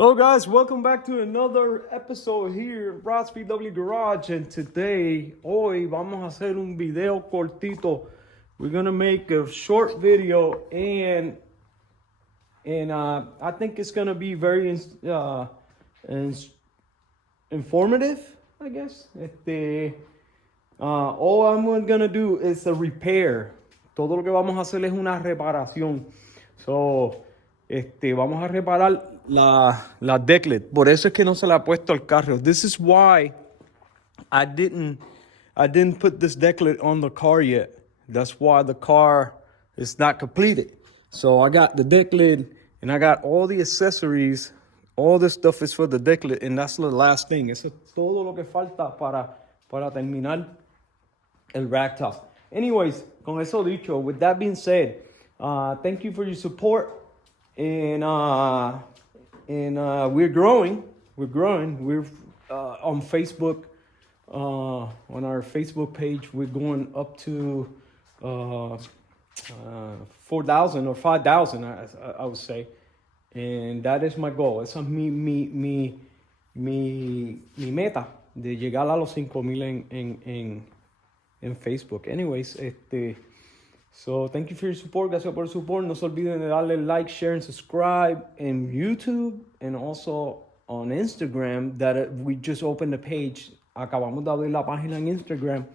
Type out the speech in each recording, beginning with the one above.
Hello guys, welcome back to another episode here in Brad's VW Garage, and hoy vamos a hacer un video cortito. We're gonna make a short video and I think it's gonna be very informative, I guess. All I'm gonna do is a repair. Todo lo que vamos a hacer es una reparación. So, vamos a reparar la decklid. Por eso es que no se la ha puesto al carro. This is why I didn't put this decklid on the car yet. That's why the car is not completed. So I got the decklid and I got all the accessories. All this stuff is for the decklid, and that's the last thing. Eso es todo lo que falta para terminar el ragtop. Anyways, con eso dicho, with that being said, thank you for your support. And we're growing. We're on Facebook. On our Facebook page, we're going up to 4,000 or 5,000, I would say. And that is my goal. Esa es mi meta de llegar a los 5,000 en Facebook. Anyways, so thank you for your support. Gracias por el support. No se olviden de darle like, share, and subscribe in YouTube and also on Instagram. That we just opened the page. Acabamos de abrir la página en Instagram.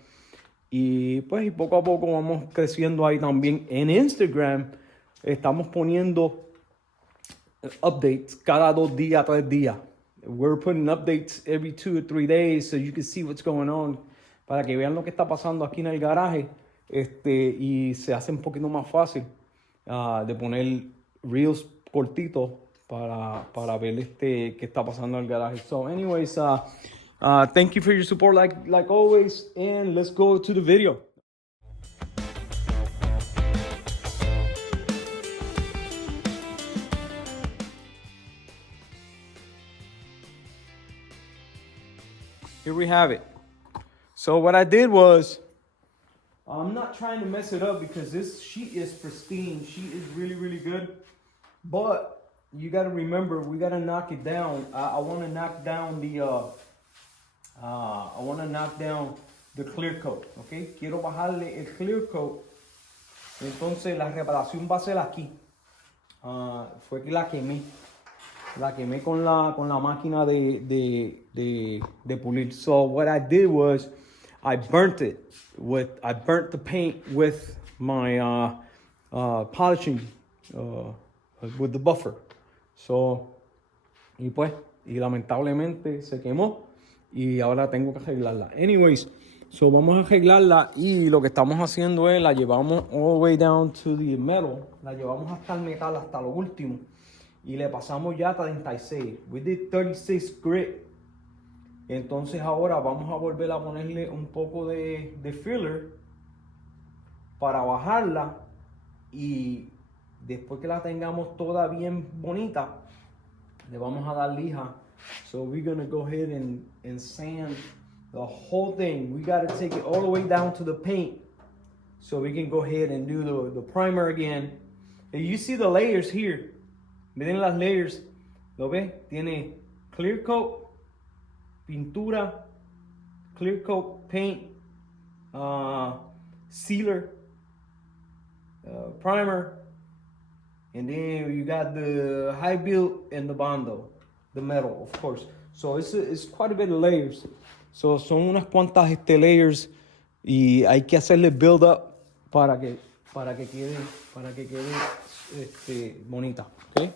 Y pues poco a poco vamos creciendo ahí también. En Instagram estamos poniendo updates cada 2 días, 3 días. We're putting updates every 2 or 3 days so you can see what's going on. Para que vean lo que está pasando aquí en el garaje. Y se hace un poquito más fácil de poner reels cortitos para ver qué está pasando en el garaje. So anyways, thank you for your support like always, and let's go to the video. Here we have it. So what I did was, I'm not trying to mess it up because this sheet is pristine. Sheet is really, really good. But you got to remember, we got to knock it down. I want to knock down the clear coat, okay? Quiero bajarle el clear coat. Entonces la reparación va a ser aquí. Fue que la quemé. La quemé con la máquina de pulir. So what I did was, I burnt the paint with my polishing with the buffer. So, y lamentablemente se quemó y ahora tengo que arreglarla. Anyways, so vamos a arreglarla, y lo que estamos haciendo es la llevamos all the way down to the metal. La llevamos hasta el metal, hasta lo último, y le pasamos ya 36. We did 36 grit. Entonces ahora vamos a volver a ponerle un poco de filler para bajarla, y después que la tengamos toda bien bonita, le vamos a dar lija. So we're gonna go ahead and sand the whole thing. We gotta take it all the way down to the paint so we can go ahead and do the primer again. And you see the layers here. Miren las layers. ¿Lo ves? Tiene clear coat, pintura, clear coat, paint, sealer, primer, and then you got the high build and the bondo, the metal, of course. So it's quite a bit of layers. So son unas cuantas layers, y hay que hacerle build up para que quede bonita, ¿okay?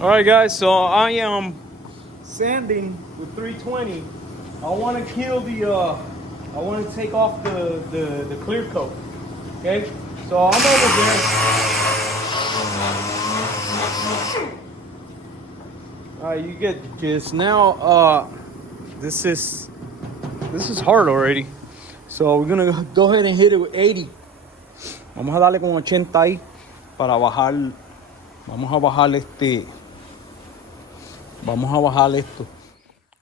All right, guys, so I am sanding with 320. I want to kill I want to take off the clear coat, okay? So I'm over there. All right, you get this. Now, this is hard already. So we're gonna go ahead and hit it with 80. Vamos a darle con 80 ahí para bajar. Vamos a bajar esto.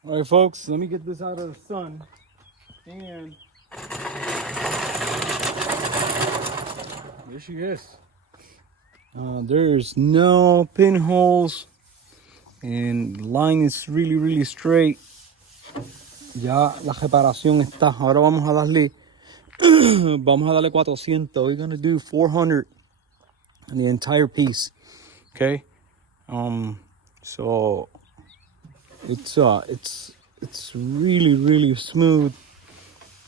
All right, folks, let me get this out of the sun. And there she is. There's no pinholes, and the line is really, really straight. Ya la reparación está. Ahora vamos a darle 400. We're gonna do 400 on the entire piece. Okay. So it's really, really smooth,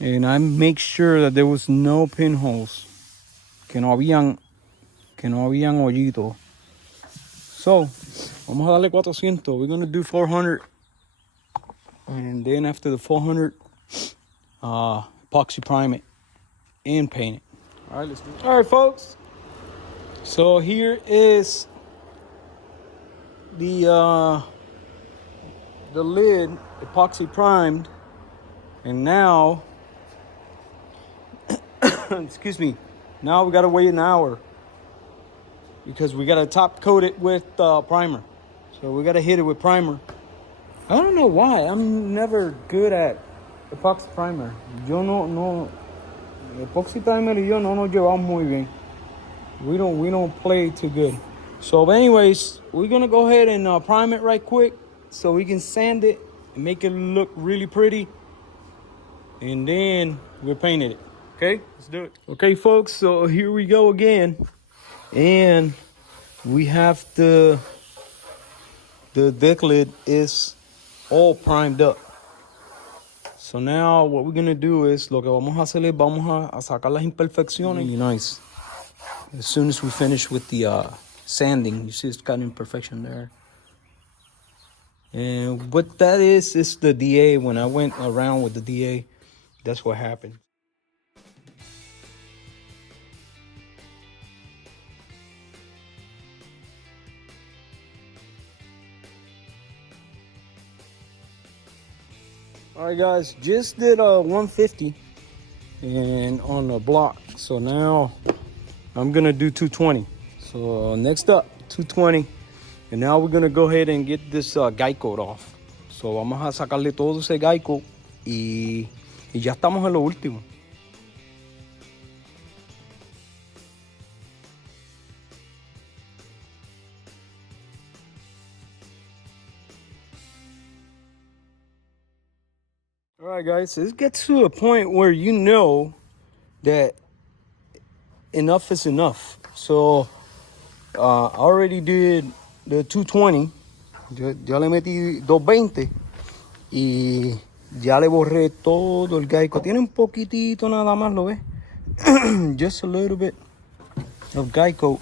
and I make sure that there was no pinholes, que no habían hoyitos. So vamos a darle 400. We're gonna do 400, and then after the 400, epoxy prime it and paint it. All right, let's do it. All right, folks. So here is the lid epoxy primed, and now excuse me, now we gotta wait an hour because we gotta top coat it with primer. So we gotta hit it with primer. I don't know why I'm never good at epoxy primer. Epoxy primer y yo no nos llevamos muy bien. We don't play too good. So, but anyways, we're gonna go ahead and prime it right quick so we can sand it and make it look really pretty, and then we'll paint it. Okay, let's do it. Okay, folks, so here we go again, and we have the deck lid is all primed up. So now what we're gonna do is, lo que vamos a hacer es vamos a sacar las imperfecciones. Really nice. As soon as we finish with the sanding, you see it's got an imperfection there. And what that is the DA. When I went around with the DA, that's what happened. All right, guys, just did 150 and on the block. So now I'm gonna do 220. So next up, 220. And now we're gonna go ahead and get this guy coat off. So vamos a sacarle todo ese guy coat y ya estamos en lo último. All right, guys, this gets to a point where you know that enough is enough. So I already did the 220. Ya le metí 220 y ya le borré todo el gaico. Tiene un poquitito nada más, ¿lo ves? Just a little bit of geico,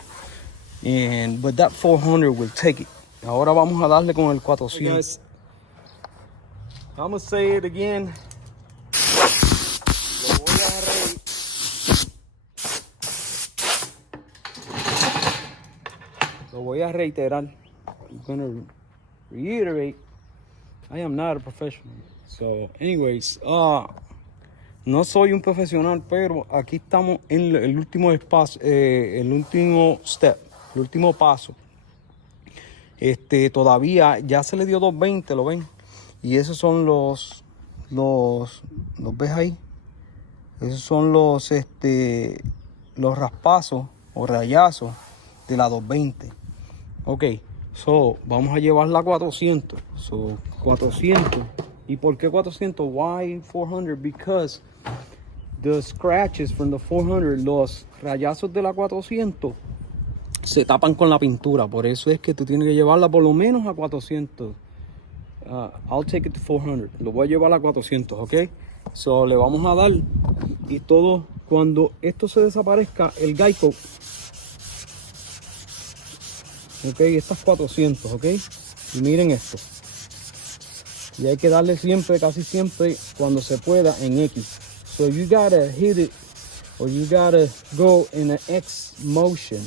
but that 400 will take it. Ahora vamos a darle con el 400. Hey guys, I'm gonna say it again. Lo voy a reiterar. I'm gonna reiterate. I am not a professional. So, anyways, no soy un profesional, pero aquí estamos en el último espacio, el último step, el último paso. Todavía ya se le dio 220, ¿lo ven? Y esos son los ¿ves ahí? Esos son los raspazos o rayazos de la 220. Ok, so vamos a llevarla a 400. So 400. ¿Y por qué 400? Why 400? Because the scratches from the 400, los rayazos de la 400 se tapan con la pintura. Por eso es que tú tienes que llevarla por lo menos a 400. I'll take it to 400. Lo voy a llevar a 400, ¿ok? So le vamos a dar y todo, cuando esto se desaparezca, el geico. Ok, estas 400, ok. Y miren esto. Y hay que darle siempre, casi siempre, cuando se pueda, en X. So you gotta hit it, or you gotta go in an X motion.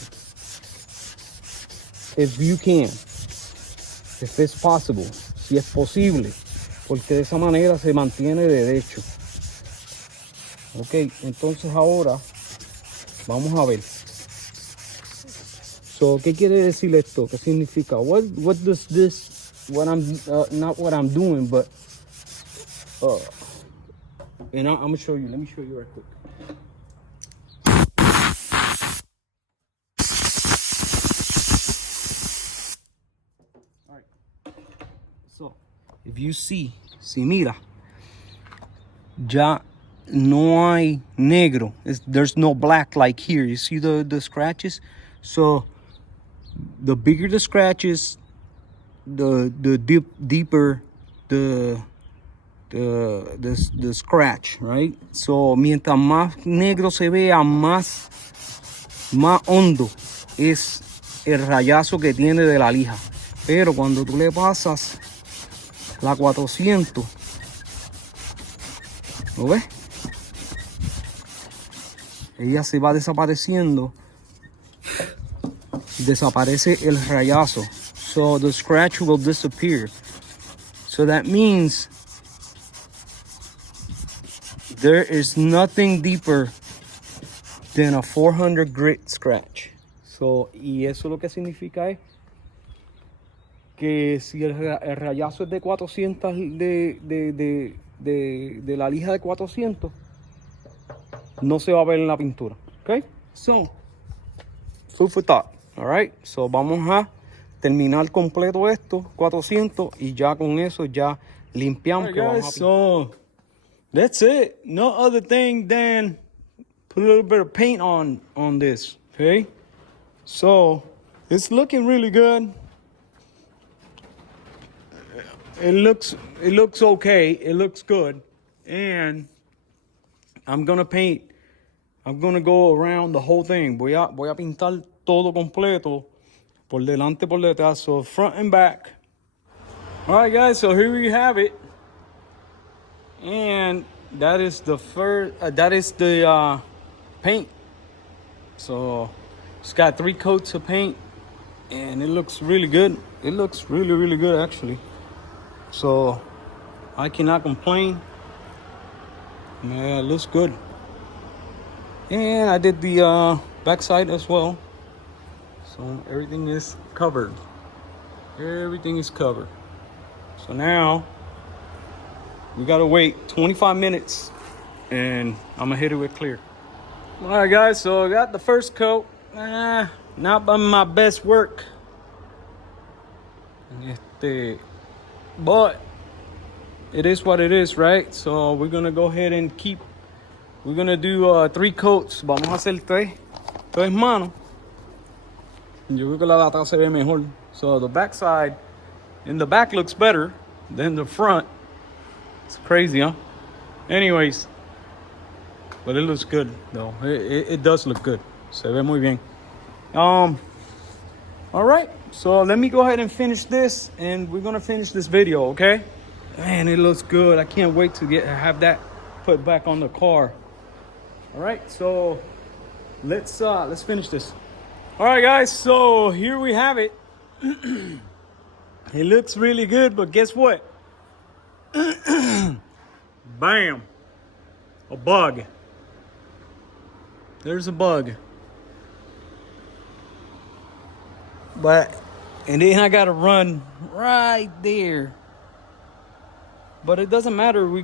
If you can. If it's possible. Si es posible. Porque de esa manera se mantiene derecho. Ok, entonces ahora vamos a ver. So, ¿qué quiere decir esto? ¿Qué significa? What does this? What I'm not what I'm doing, but and I'm gonna show you. Let me show you right quick. All right. So, if you see, si mira, ya no hay negro. There's no black like here. You see the scratches? So the bigger the scratches, the deeper the scratch, right? So mientras más negro se vea, más hondo es el rayazo que tiene de la lija. Pero cuando tú le pasas la 400, ¿lo ves? Ella se va desapareciendo. Desaparece el rayazo. So the scratch will disappear. So that means there is nothing deeper than a 400 grit scratch. So, y eso lo que significa es que si el rayazo es de 400 de la lija de 400, no se va a ver en la pintura. Okay? So, food for thought. All right? So, vamos a terminar completo esto, 400, y ya con eso ya limpiamos. All right, guys, so that's it. No other thing than put a little bit of paint on this. Okay? So, it's looking really good. It looks okay. It looks good. And I'm gonna go around the whole thing. Voy a pintar todo completo, por delante, por detrás, so front and back. All right, guys, so here we have it. And that is the paint. So it's got 3 coats of paint, and it looks really good. It looks really, really good, actually. So I cannot complain. Man, it looks good. And I did the backside as well. So everything is covered. Everything is covered. So now we gotta wait 25 minutes and I'm gonna hit it with clear. All right, guys, so I got the first coat. Not by my best work. But it is what it is, right? So we're gonna go ahead and we're gonna do 3 coats. Vamos a hacer tres manos. Yo creo que la de atrás se ve mejor. So the back side, in the back looks better than the front. It's crazy, huh? Anyways, but it looks good though. It does look good. Se ve muy bien. All right, so let me go ahead and finish this, and we're gonna finish this video, okay? Man, it looks good. I can't wait to have that put back on the car. All right, so let's finish this. All right, guys, so here we have it. It looks really good, but guess what? Bam, a bug. There's a bug. And then I gotta run right there. But it doesn't matter. We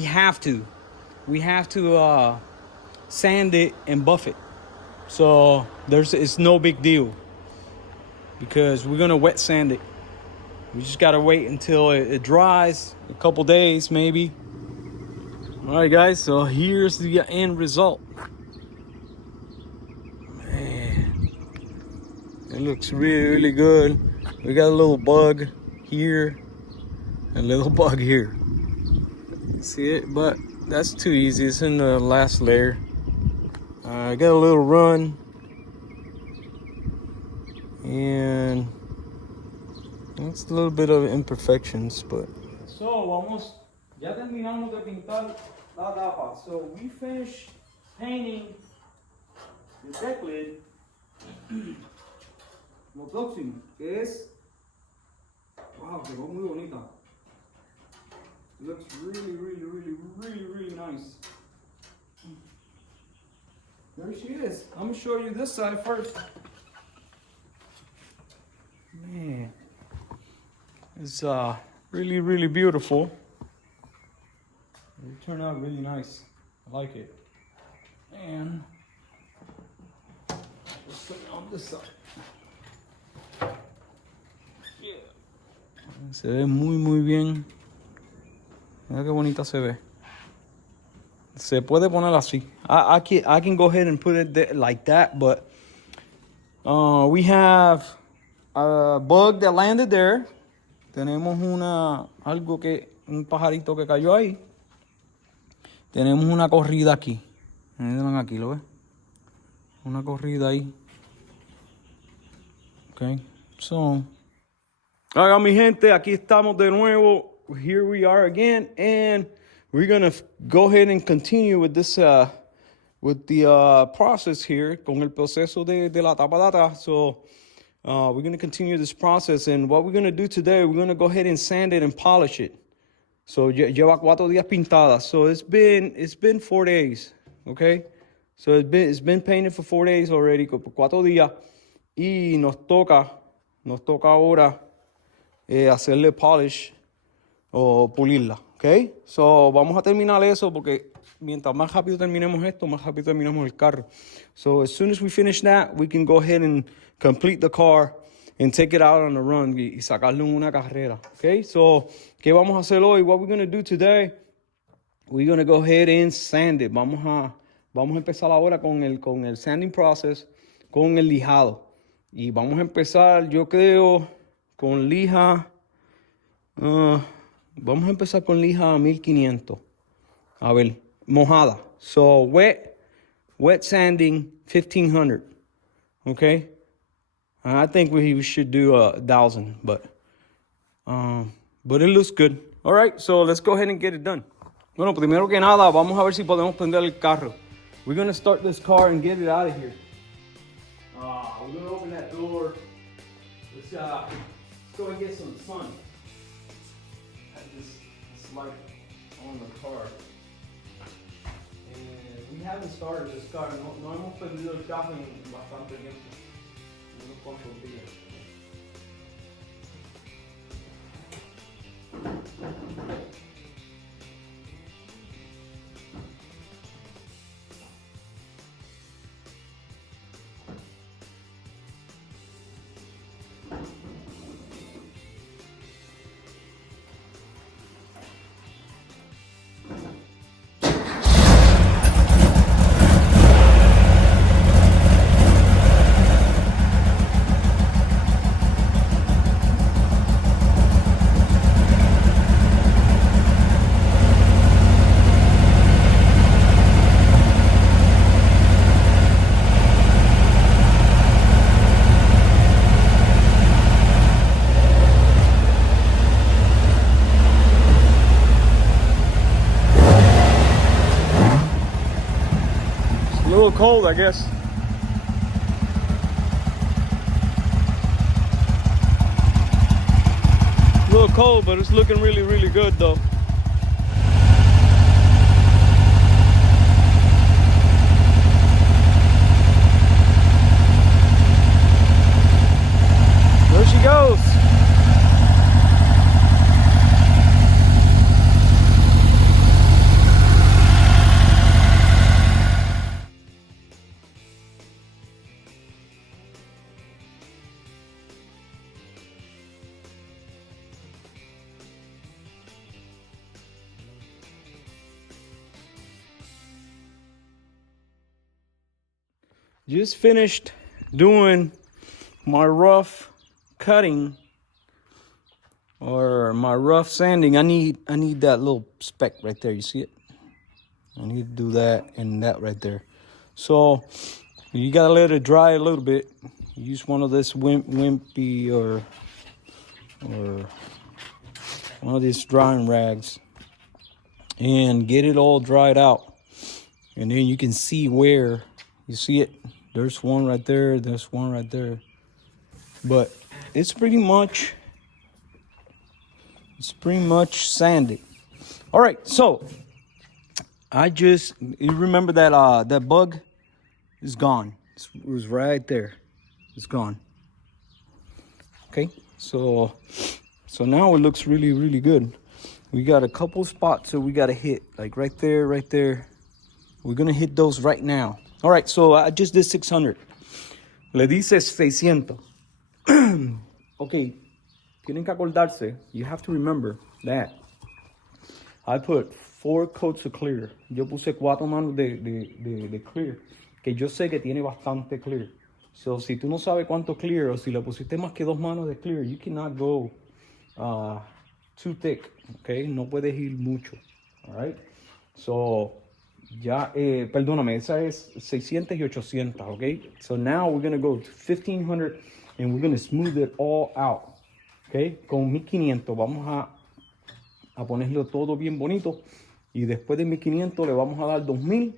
have to sand it and buff it. So it's no big deal because we're gonna wet sand it. We just gotta wait until it dries, a couple days maybe. All right, guys, so here's the end result. Man, it looks really, really good. We got a little bug here, a little bug here. See it? But that's too easy. It's in the last layer. I got a little run, and it's a little bit of imperfections, but. So ya terminamos de pintar la tapa. So we finished painting the decklid. Lo próximo, que es, wow, quedó muy bonita. Looks really nice. There she is. I'm gonna show you this side first. Man, it's really beautiful. It turned out really nice. I like it. And let's put it on this side. Yeah. Se ve muy bien. Mira qué bonita se ve. Se puede poner así. I can go ahead and put it like that, but we have a bug that landed there. Tenemos un pajarito que cayó ahí. Tenemos una corrida aquí. Miren aquí, ¿lo ves? Una corrida ahí. Okay, so. Hola mi gente, aquí estamos de nuevo. Here we are again, and we're gonna go ahead and continue with this, with the process here, con el proceso de la tapa de atrás. So we're gonna continue this process, and what we're gonna do today, we're gonna go ahead and sand it and polish it. So lleva 4 días pintada. So it's been 4 days, okay? So it's been painted for 4 days already, por 4 días, y nos toca ahora hacerle polish o pulirla, okay? So vamos a terminar eso porque mientras más rápido terminemos esto, más rápido terminamos el carro. So as soon as we finish that, we can go ahead and complete the car and take it out on the run y sacarle una carrera, okay? So, ¿qué vamos a hacer hoy? What we're going to do today, we're going to go ahead and sand it. Vamos a empezar ahora con el sanding process, con el lijado. Y vamos a empezar, yo creo, con lija, vamos a empezar con lija 1500. A ver, mojada. So, wet sanding 1500, okay? I think we should do 1000, but it looks good. All right, so let's go ahead and get it done. Bueno, primero que nada, vamos a ver si podemos prender el carro. We're going to start this car and get it out of here. We're going to open that door. Let's go and get some sun. Have this light on the car. And we haven't started this car. No hemos prendido el carro en bastante tiempo. Unos cuantos días. A little cold, I guess. A little cold, but it's looking really good though. There she goes. Just finished doing my rough cutting or my rough sanding. I need that little speck right there. You see it? I need to do that and that right there. So you gotta let it dry a little bit. Use one of this wimpy or one of these drying rags and get it all dried out. And then you can see where, you see it? There's one right there, there's one right there. But it's pretty much sanded. All right, so you remember that that bug is gone. It was right there. It's gone. Okay, so now it looks really, really good. We got a couple spots that we got to hit, like right there, right there. We're gonna hit those right now. All right, so I just did 600. Le dices 600. Okay, tienen que acordarse. You have to remember that I put 4 coats of clear. Yo puse 4 manos de clear, que yo sé que tiene bastante clear. So, si tú no sabes cuánto clear, o si le pusiste más que 2 manos de clear, you cannot go too thick, okay? No puedes ir mucho, all right? So, ya, perdóname, esa es 600 y 800, okay? So now we're gonna go to 1500 and we're gonna smooth it all out, okay? Con 1500 vamos a ponerlo todo bien bonito y después de 1500 le vamos a dar 2000,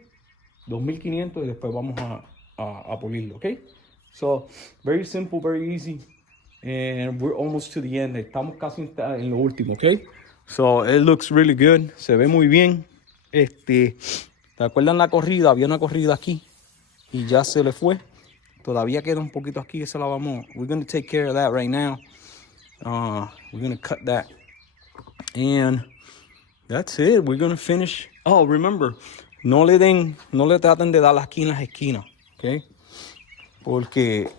2500 y después vamos a pulirlo, okay? So, very simple, very easy. And we're almost to the end. Estamos casi en lo último, okay? So, it looks really good. Se ve muy bien. ¿Te acuerdan la corrida? Había una corrida aquí y ya se le fue. Todavía queda un poquito aquí. Esa la vamos. We're going to take care of that right now. We're going to cut that. And that's it. We're going to finish. Oh, remember, no le traten de dar aquí en las esquinas, okay? Porque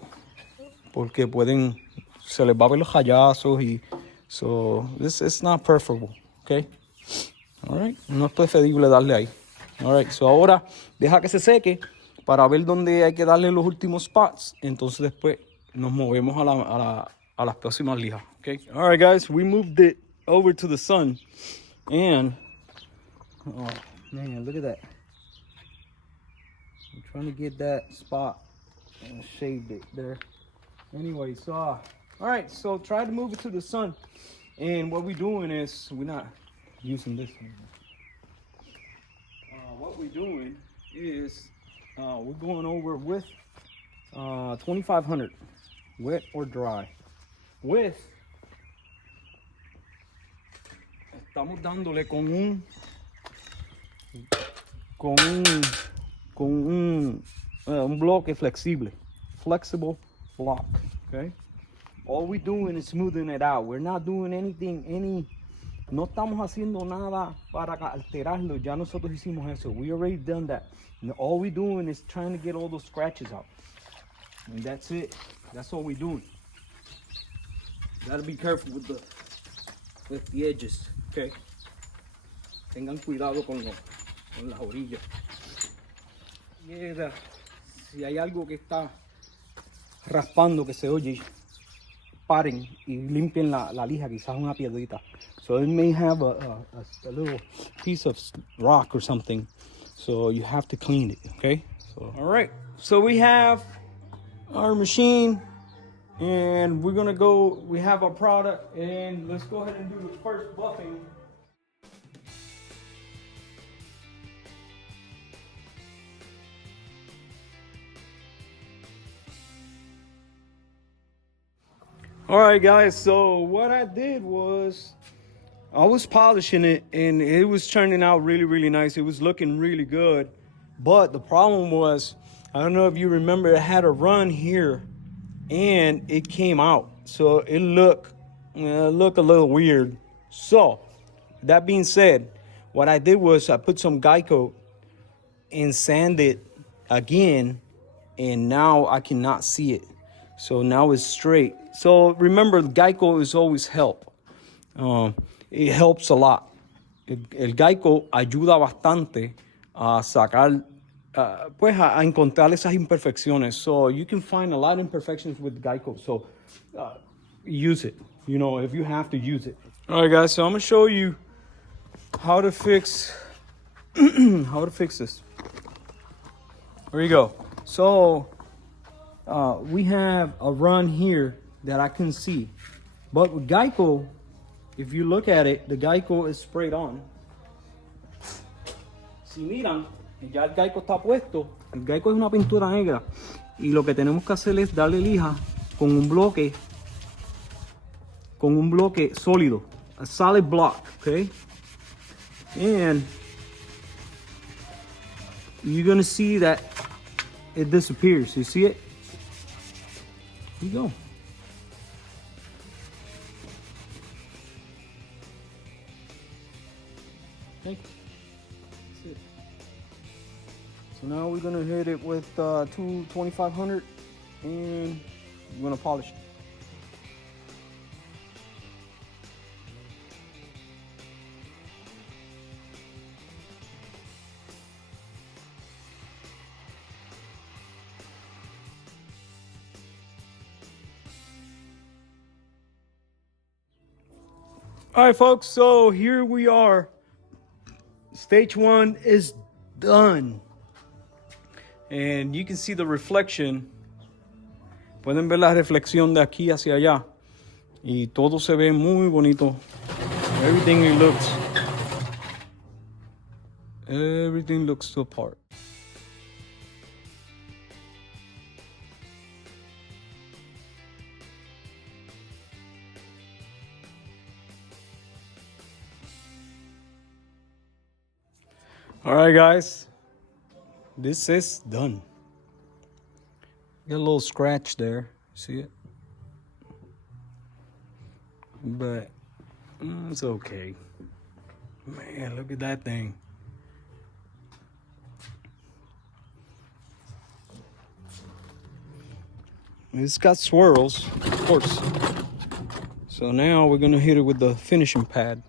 se les va a ver los rayazos y so this is not preferable, okay? All right, no es preferible darle ahí. All right, so ahora deja que se seque para ver dónde hay que darle los últimos spots. Entonces después nos movemos a las próximas lijas, okay? All right, guys, we moved it over to the sun and oh man, look at that. I'm trying to get that spot and shaved it there. Anyway, so all right, so try to move it to the sun. And what we're doing is we're not using this one. What we're doing is we're going over with 2500, wet or dry. With estamos dándole con un bloque flexible, flexible block, okay? All we're doing is smoothing it out. We're not doing anything, no estamos haciendo nada para alterarlo. Ya nosotros hicimos eso. We already done that. And all we're doing is trying to get all those scratches out. And that's it. That's all we're doing. Gotta be careful with the edges, okay? Tengan cuidado con las orillas. Yeah, si hay algo que está raspando que se oye, paren y limpien la lija, quizás una piedrita. So it may have a little piece of rock or something. So you have to clean it, okay? So, all right, so we have our machine and we're gonna go, we have our product and let's go ahead and do the first buffing. All right, guys, so what I did was I was polishing it and it was turning out really, really nice. It was looking really good. But the problem was, I don't know if you remember, it had a run here and it came out. So it looked a little weird. So that being said, what I did was I put some Geico and sanded again, and now I cannot see it. So now it's straight. So remember, Geico is always help. It helps a lot. El Geico ayuda bastante a sacar, pues a encontrar esas imperfecciones. So you can find a lot of imperfections with Geico. So use it, you know, if you have to use it. All right, guys, so I'm gonna show you how to fix this. There you go. So we have a run here that I can see, but with Geico, if you look at it, the Geico is sprayed on. Si miran, ya el Geico está puesto. El Geico es una pintura negra y lo que tenemos que hacer es darle lija con un bloque sólido, a solid block, okay? and you're gonna see that it disappears. You see it? Here you go. Okay. That's it. So now we're gonna hit it with 2500 and we're gonna polish it. All right, folks, so here we are. Stage 1 is done. And you can see the reflection. Pueden ver la reflexión de aquí hacia allá. Y todo se ve muy bonito. Everything looks the part. All right, guys, this is done. Got a little scratch there, see it? But it's okay. Man, look at that thing. It's got swirls, of course. So now we're gonna hit it with the finishing pad.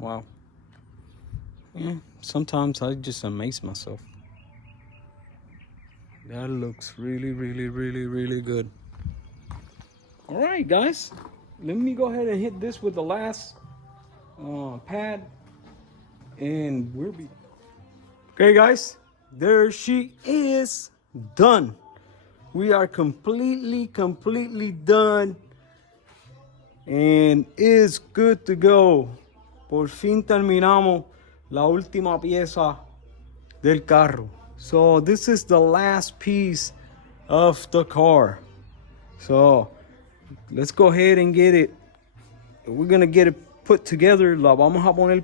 Wow. Yeah, sometimes I just amaze myself. That looks really, really, really, really good. All right, guys. Let me go ahead and hit this with the last pad. And we'll be... Okay, guys. There she is. Done. We are completely done. And it's good to go. Por fin terminamos la última pieza del carro. So this is the last piece of the car. So let's go ahead and get it. We're gonna get it put together. La vamos a poner,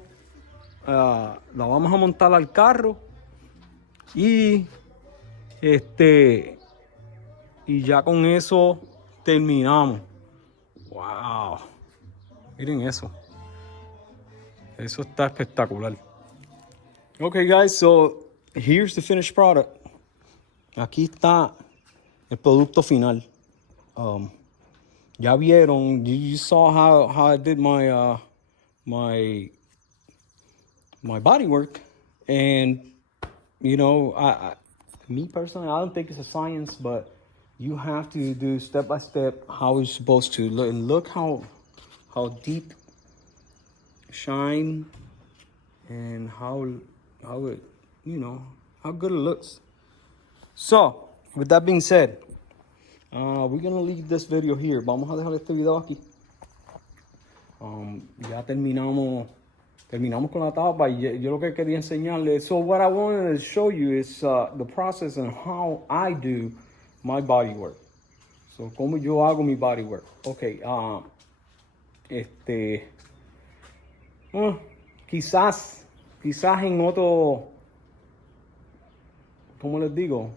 la vamos a montar al carro y ya con eso terminamos. Wow, miren eso. Eso está espectacular. Okay, guys, so here's the finished product. Aquí está el producto final. Ya vieron, you saw how I did my my body work, and you know, me personally, I don't think it's a science, but you have to do step by step how it's supposed to look. And look how deep shine and how it, you know, how good it looks. So with that being said, we're gonna leave this video here. Vamos a dejar este video aquí. Ya terminamos con la tapa y yo lo que quería enseñarles. So what I wanted to show you is the process and how I do my body work. So como yo hago mi body work. Okay, quizás en otro, ¿cómo les digo?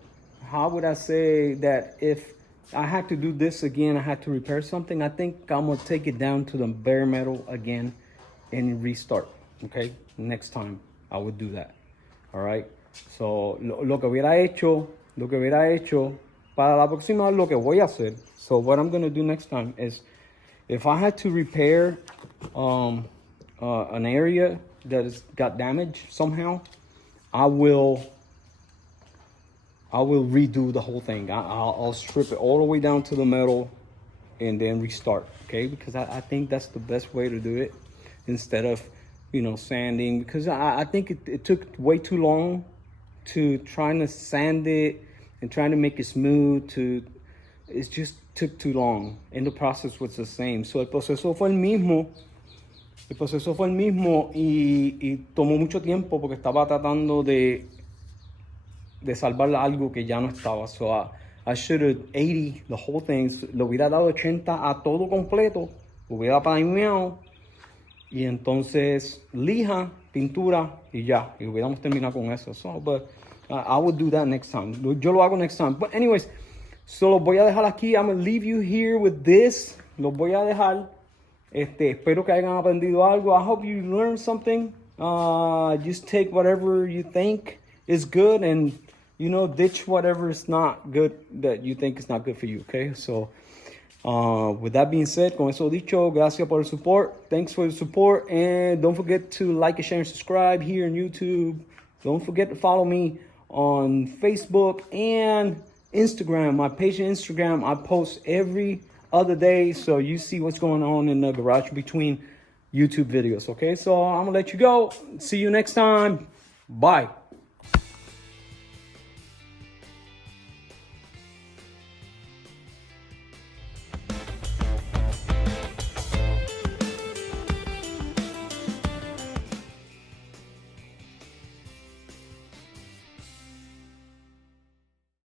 How would I say that if I had to do this again, I had to repair something, I think I'm gonna take it down to the bare metal again and restart, okay? Next time I would do that, all right? So lo que hubiera hecho para la próxima lo que voy a hacer. So what I'm gonna do next time is, if I had to repair an area that has got damaged somehow, I will redo the whole thing. I'll strip it all the way down to the metal and then restart, okay? Because I think that's the best way to do it, instead of, you know, sanding. Because I think it took way too long to trying to sand it and trying to make it smooth. It just took too long, and the process was the same. So el proceso fue el mismo. Y tomó mucho tiempo porque estaba tratando de de salvar algo que ya no estaba. So I should have 80 the whole thing. Le hubiera dado 80 a todo completo, hubiera primeado y entonces lija, pintura y ya, y hubiéramos terminado con eso. So, but I would do that next time. Yo lo hago next time. But anyways, so los voy a dejar aquí. I'm gonna leave you here with this. Los voy a dejar. Espero que hayan aprendido algo. I hope you learned something. Just take whatever you think is good and, you know, ditch whatever is not good that you think is not good for you, okay? So, with that being said, con eso dicho, gracias por el support. Thanks for the support. And don't forget to like, share, and subscribe here on YouTube. Don't forget to follow me on Facebook and Instagram. My page on Instagram, I post every other day, so you see what's going on in the garage between YouTube videos, okay? So I'm gonna let you go. See you next time. Bye.